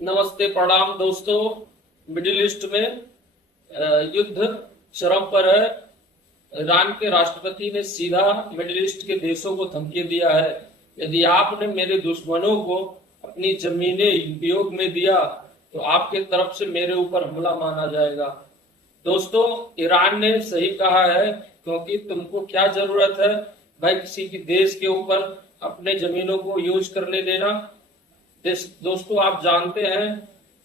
नमस्ते, प्रणाम दोस्तों। मिडिल ईस्ट में युद्ध चरम पर है। ईरान के राष्ट्रपति ने सीधा मिडिल ईस्ट के देशों को धमकी दिया है, यदि आपने मेरे दुश्मनों को अपनी जमीनें उपयोग में दिया तो आपके तरफ से मेरे ऊपर हमला माना जाएगा। दोस्तों, ईरान ने सही कहा है, क्योंकि तुमको क्या जरूरत है भाई किसी के देश के ऊपर अपने जमीनों को यूज करने देना। दोस्तों, आप जानते हैं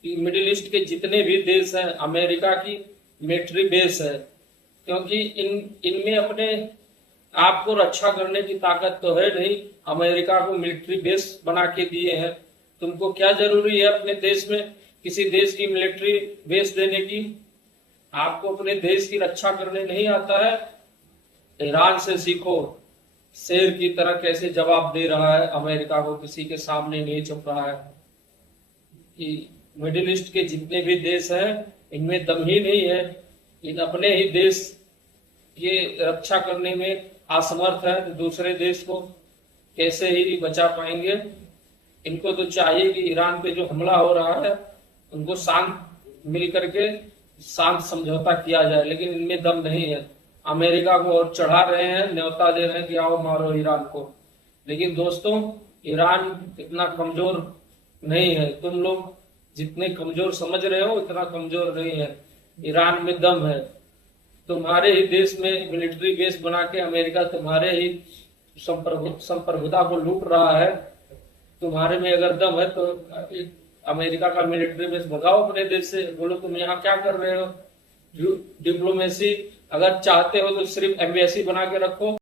कि मिडिल ईस्ट के जितने भी देश हैं अमेरिका की मिलिट्री बेस है, क्योंकि इनमें अपने आप को रक्षा करने की ताकत तो है नहीं। अमेरिका को मिलिट्री बेस बना के दिए हैं। तुमको क्या जरूरी है अपने देश में किसी देश की मिलिट्री बेस देने की? आपको अपने देश की रक्षा करने नहीं आता है? ईरान से सीखो, शेर की तरह कैसे जवाब दे रहा है, अमेरिका को किसी के सामने नहीं छुप रहा है। कि मिडिल ईस्ट के जितने भी देश हैं इनमें दम ही नहीं है, इन अपने ही देश ये रक्षा करने में असमर्थ है, तो दूसरे देश को कैसे ही बचा पाएंगे। इनको तो चाहिए कि ईरान पे जो हमला हो रहा है उनको शांत मिल करके शांत समझौता किया जाए, लेकिन इनमें दम नहीं है। अमेरिका को और चढ़ा रहे हैं, न्योता दे रहे हैं कि आओ मारो ईरान को। लेकिन दोस्तों, ईरान इतना कमजोर नहीं है। तुम लोग जितने कमजोर समझ रहे हो इतना कमजोर नहीं है। ईरान में दम है। तुम्हारे ही देश में मिलिट्री बेस बना के अमेरिका तुम्हारे ही संप्रभुता को लूट रहा है। तुम्हारे में अगर दम है तो अमेरिका का मिलिट्री बेस भगाओ अपने देश से। बोलो तुम यहाँ क्या कर रहे हो। डिप्लोमेसी अगर चाहते हो तो सिर्फ एम्बेसी बना के रखो।